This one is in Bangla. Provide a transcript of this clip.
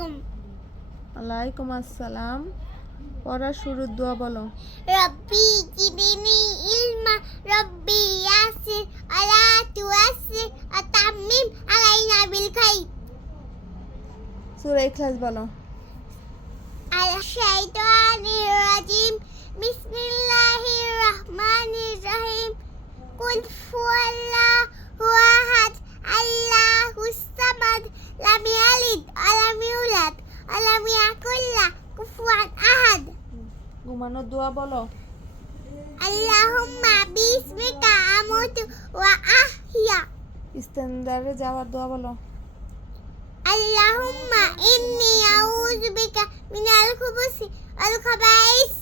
আলাইকুম। ওয়ালাইকুম আসসালাম। পড়া শুরুর দোয়া বলো। রব্বি জিদনি ইলমা রব্বি ইয়াসির আলা তুয়াসির আতাম্মিম আলাইনা বিল খাইর। সূরা ইখলাস বলো। আল শাইতানির রাজিম বিসমিল্লাহির রহমানির রহিম কুল হুয়াল্লাহু আহাদ আল্লাহুস সামাদ লাম ইয়ালিদ ওয়া লাম ইউলাদ ওয়া লাম ইয়াকুল লাহু কুফুয়ান আহাদ। ঘুমানোর দোয়া বলো। আল্লাহুম্মা বিসমিকা আমুতু ওয়া আহইয়া। ইস্তেনজারে যাওয়ার দোয়া বলো। আল্লাহুম্মা ইন্নী আউযু বিকা মিনাল খুবুসি ওয়াল খাবাইস।